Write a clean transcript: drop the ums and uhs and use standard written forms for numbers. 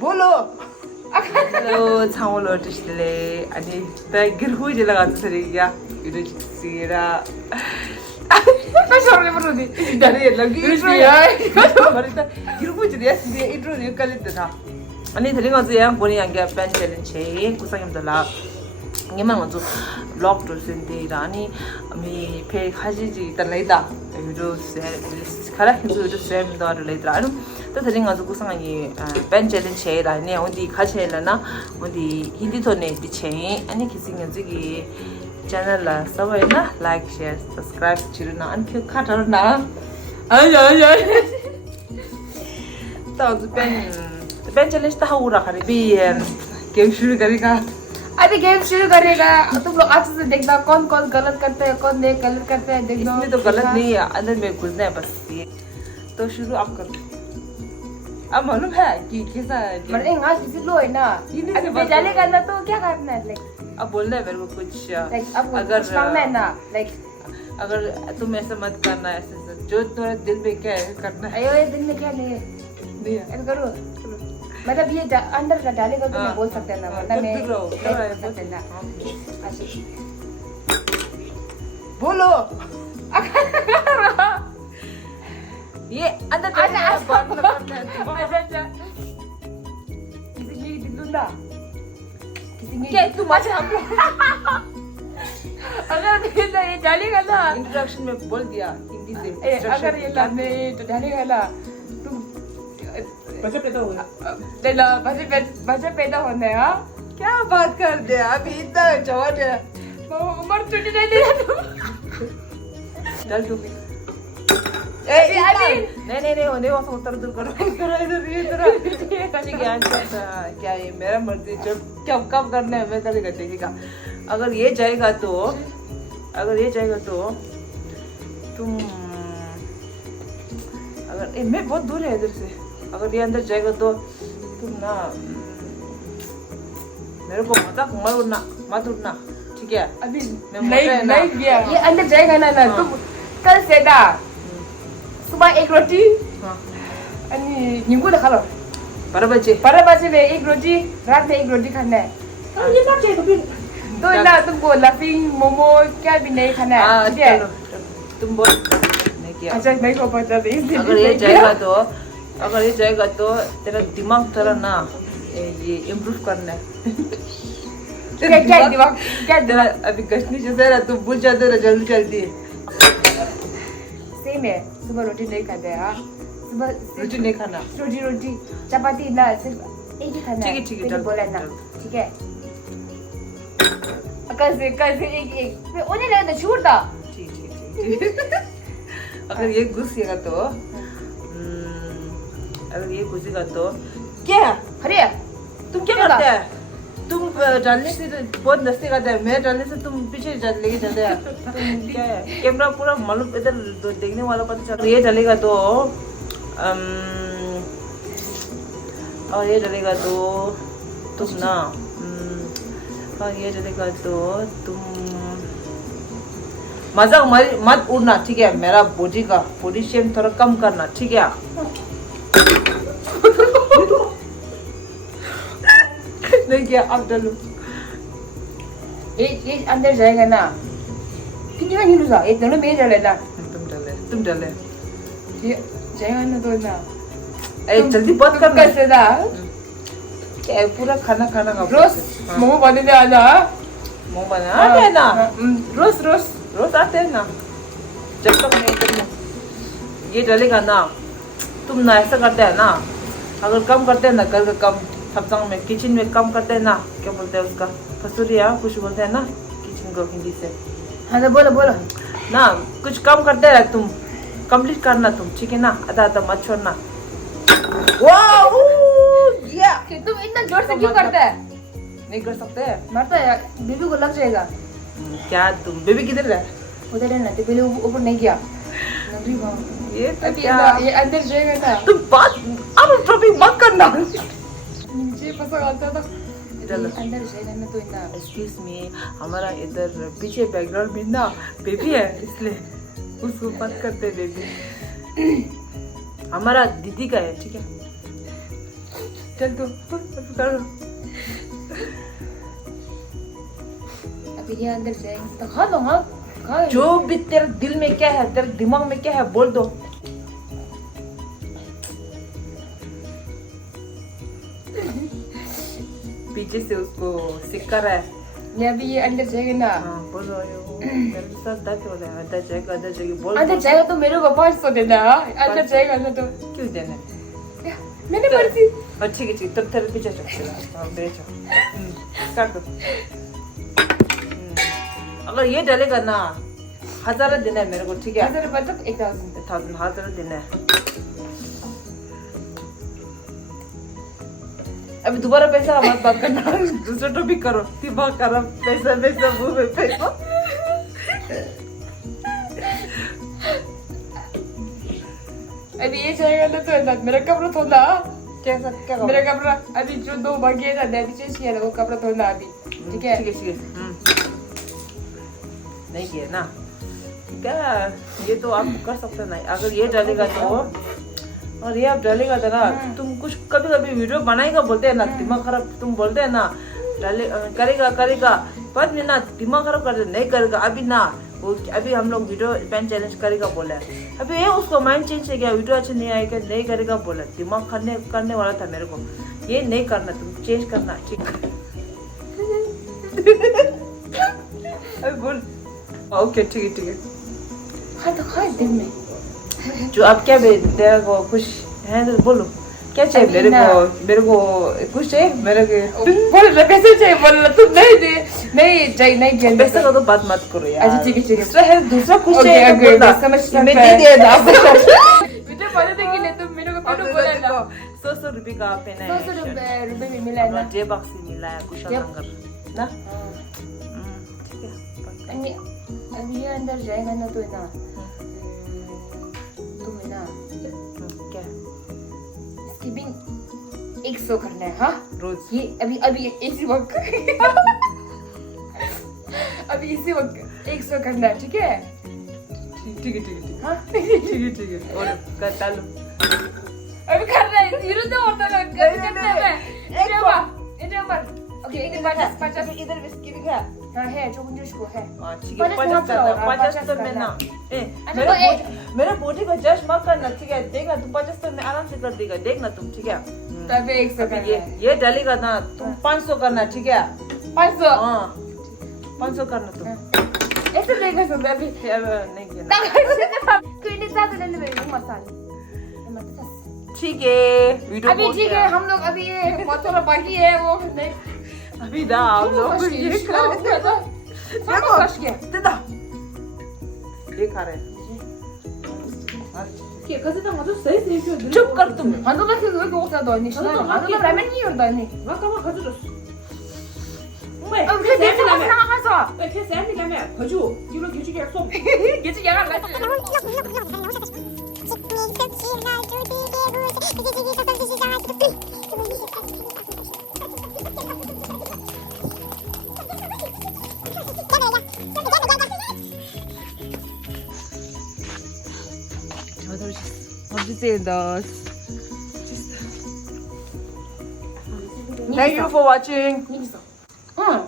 बोलो छाउलो टिस्टले अनि ब्यागिर हुइजे लगाएको छ रे या इरो चिरा कसोले बरुदी दरे लगी इरो या मरिता गिरु हुइजे या सिरे इरो ने कलित था अनि थरी गजु या बोनी यांगे पेन चैलेंज छे कुसंगम दला ngeman ngzu lock to sindi rani ami phe khaji ji ta leida video se khara hindu video sem da leida anu ta thari ngzu ku sanga ni pen challenge che da ne ondi khache la na ondi hindi to ne di che ani kisi ngzu gi channel la sabai na like share subscribe chiru na an kha thar na ai ta pen challenge ta haura khari bi game shuru करेगा अभी game शुरू करेगा तुम लोग अच्छे से देखना कौन कौन गलत करते हैं कौन नहीं गलत करते हैं देखना इसमें तो गलत नहीं है अंदर में घुसना है बस ये तो शुरू आप करो अब मालूम है कि कैसा मरे इंग्लिश किसी लो है ना अभी बेचाले करना तो क्या करना है लाइक अब बोलना है मेरे को कुछ अगर मांगना है ना लाइक अगर तुम ऐसा मत करना ऐसे जो तुम्हारे दिल में क्या है करना है अयो ये दिल में क्या नहीं है ऐसा करो मतलब ये अंदर डालेगा तो मैं बोल सकते हैं ना वरना मैं सकते ना अच्छा बोलो ये अंदर अच्छा किसी की दिलुंदा किसी की क्या तुम अच्छा हम अगर ये डालेगा ना इंट्रोडक्शन में बोल दिया हिंदी से अगर ये लाने तो डालेगा ना तुम बच्चे पैदा हो बच्चे पैदा होने हैं क्या बात कर दे अभी इतना जवान है उम्र छुट्टी नहीं दे चल तू नहीं होने वाला उत्तर दूर करो इधर ठीक है क्या ये मेरा मर्जी जब कब करना है मैं करेगा देखिएगा अगर ये जाएगा तो तुम अगर मैं बहुत दूर है इधर से अगर ये अंदर जाएगा तो तुम ना मेरे को मत उड़ना ठीक है अभी नहीं गया ये अंदर जाएगा ना तुम कल से ना सुबह एक रोटी अनि नींबू खा लो 12 बजे में एक रोटी रात में एक रोटी खाना है ये बात है तो ना तुमको लाफिंग मोमो क्या भी नहीं खाना है ठीक है तुम बोल नहीं किया अच्छा नहीं को पता अगर ये जाएगा तो तेरा दिमाग थोड़ा ना ये इम्प्रूव करना है क्या दिमाग क्या तेरा अभी गश्ती जैसा है तू भूल जाते ना जल्दी सेम है सुबह रोटी नहीं खाते हैं सुबह रोटी नहीं खाना रोटी चपाती ना सिर्फ एक ही खाना है ठीक है बोला ना ठीक है कल से एक मैं उन्हें लगा था छूट था ठीक अगर ये घुसेगा तो क्या अरे तुम क्या करते हैं तुम डालने से बहुत नस्ती करते हैं मैं डालने से तुम पीछे लेके जाते हैं तुम क्या है कैमरा पूरा मालूम इधर देखने वाला पता चल ये डालेगा तो और ये डालेगा तो तुम ना और ये डालेगा तो तुम मजाक मत उड़ना ठीक है मेरा बॉडी शेप थोड़ा कम करना ठीक है नहीं किया अब डालो ये अंदर जाएगा ना कितनी का नीलू सा एक दोनों में डाले ना तुम डाले ये जाएगा ना तो ना जल्दी बात कर कैसे ना क्या पूरा खाना का रोज मोमो बनाने आना मोमो बना आते हैं ना रोज आते हैं ना जब तक मैं इधर ये डालेगा ना तुम ना ऐसा करते हैं ना अगर कम करते हैं ना घर का कम सप्ताह में किचन में कम करते हैं ना क्या बोलते हैं उसका फसूरिया कुछ बोलते हैं ना किचन को हिंदी से हाँ तो बोलो ना कुछ कम करते हैं तुम कंप्लीट करना तुम ठीक है ना आधा मत छोड़ना वाह तुम इतना जोर से क्यों करते हैं नहीं कर सकते मरता है बेबी को लग जाएगा क्या तुम बेबी किधर है उधर है ना तो पहले ऊपर नहीं किया ये तो क्या ये अंदर जाएगा ना तुम बात अब टॉपिक मत करना नीचे फंसा आता था अंदर जाएगा ना तो इतना एक्सक्यूज मी हमारा इधर पीछे बैकग्राउंड में ना बेबी है इसलिए उसको मत करते बेबी हमारा दीदी का है, ठीक है? चल तू करो। अभी ये अंदर जाएंगे तो खा दो। हाँ खा। जो भी तेरे दिल में क्या है, तेरे दिमाग में क्या है, बोल दो। पीछे से उसको सिक्का रहा है। ये अभी ये अंदर जाएगा ना। हाँ बोलो मेरे साथ दर्द हो रहा है। अंदर जाएगा बोल। अंदर जाएगा तो मेरे को 500 देना। अंदर जाएगा ना तो क्यों देना? मैंने मर्जी। ठीक है तब तेरे पीछे चल। हाँ बेचो। काट दो। अगर ये डलेगा ना 1000 देना है मेरे को, ठीक है? 1000 मतलब 1000 देना है। अभी दोबारा पैसा मत बात करना। दूसरा टॉपिक करो। दिमाग खराब। पैसा मुंह में पैसा। अभी ये जाएगा ना तो मेरा कपड़ा धोना। कैसा क्या मेरा कपड़ा अभी जो 2 बाकी है ना अभी चेंज किया ना वो कपड़ा धोना अभी। ठीक है? ठीक है। नहीं किया ना क्या? ये तो आप कर सकते नहीं। अगर ये डालेगा तो, और ये आप डालेगा तो ना, तुम कुछ कभी वीडियो बनाएगा बोलते हैं ना, दिमाग खराब तुम बोलते हैं ना, डाले करेगा बाद में ना दिमाग खराब कर दे, नहीं करेगा। अभी ना वो अभी हम लोग वीडियो पेन चैलेंज करेगा बोला है। अभी ये उसको माइंड चेंज है, क्या वीडियो अच्छा नहीं आएगा, नहीं करेगा बोला। दिमाग करने वाला था मेरे को। ये नहीं करना, तुम चेंज करना, ठीक है? अभी बोल। ओके ठीक है। हाँ तो खा दिन में जो आप क्या तेरा को खुश है तो बोलो क्या चाहिए मेरे को कुछ चाहिए मेरे को। बोल रहा पैसे चाहिए, बोल रहा तुम नहीं चाहिए पैसे का तो बात मत करो यार। अच्छा ठीक है। दूसरा कुछ चाहिए तो बोलना। समझ मैं दे दिया ना वीडियो बनाने के लिए तुम मेरे को बोला ना 100 रुपए का पेन है। 100 रुपए में मिला ना, जे बॉक्स से मिला है कुछ ना। ठीक है। अभी ये अंदर जाएगा ना तो है ना तुम है ना क्या स्किपिंग 100 करना है। हाँ रोज ये अभी इसी वक्त अभी इसी वक्त 100 करना है, ठीक है? ठीक है। हाँ ठीक है और कर डालो। अभी करना है। जीरो तो होता है करना है। इधर मत। ओके इधर 50 इधर भी स्किपिंग है। हाँ है जो को है। ठीक है 50 तो मैं ना मेरा बॉडी को जज मत करना, ठीक है? देखना तुम 50 तो मैं आराम से कर देगा, देखना तुम, ठीक है? तभी 100 करना है। ये डालेगा ना तुम 500 करना, ठीक है? 500 हाँ 500 करना तुम। ऐसे लेगा सब अभी नहीं किया। ठीक है वीडियो अभी ठीक है। हम लोग अभी ये थोड़ा बाकी है वो नहीं अभी ना हम लोग ये खा रहे हैं। चुप कर तुम। 한국에서 왜 이렇게 없어도 아니 한국 라면이 온다니 잠깐만 가져줬어. 왜 내가 생각해서 왜 캐스 안 되냐면 거주 이로 교주 약속. 예지 양아 맞지 Thank you for watching. 응